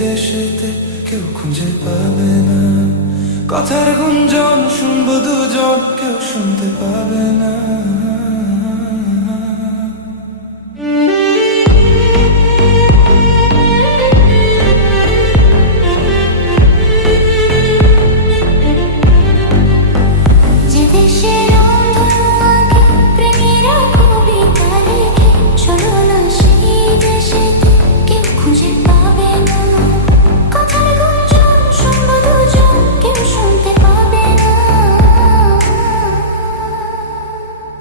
দেশেতে কেউ খুঁজে পাবে না। কথার গুঞ্জন শুনবো দুজন, কেউ শুনতে পাবে না।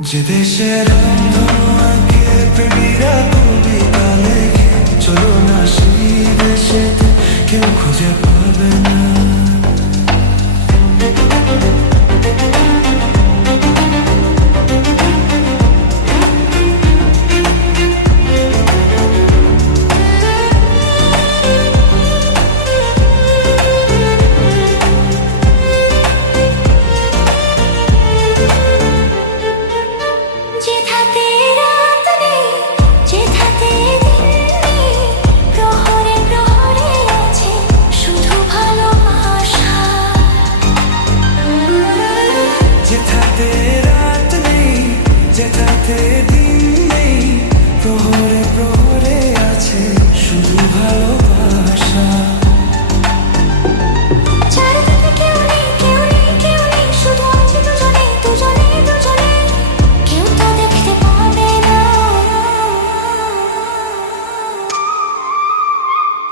যে দেশের রংধনু আঁকে প্রেমীরা কবিতা লেখে, চলো না সেই দেশেতে কেউ খুঁজে পাবে না। যেথাতে রাত নেই, যেথাতে দিন নেই, প্রহরে প্রহরে আছে শুধু ভালোবাসা। চারিদিকে কেউ নেই, কেউ নেই, কেউ নেই, শুধু আছে দুজনে, দুজনে, দুজনে, কেউ তো দেখতে পাবে না।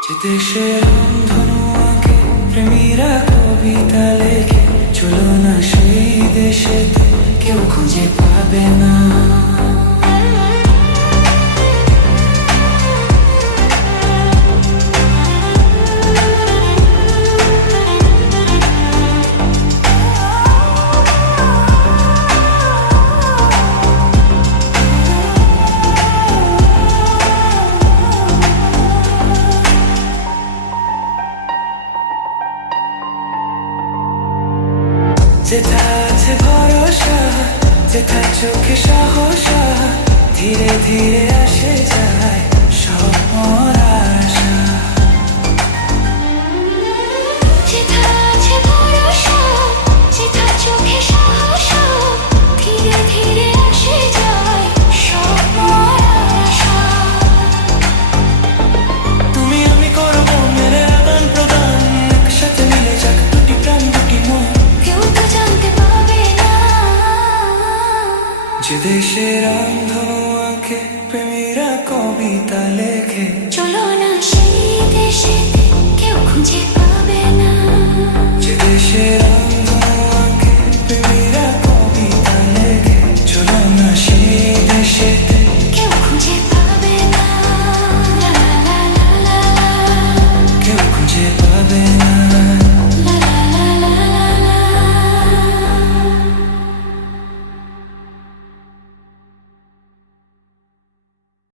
যে দেশের রংধনু আঁকে প্রেমীরা কবিতা লেখে, চলো না সেই দেশেতে কেউ খুঁজে পাবে না। যেথা আছে ভরসা, যেথা চোখে সাহসা, ধীরে ধীরে আসে যায় সব মরা।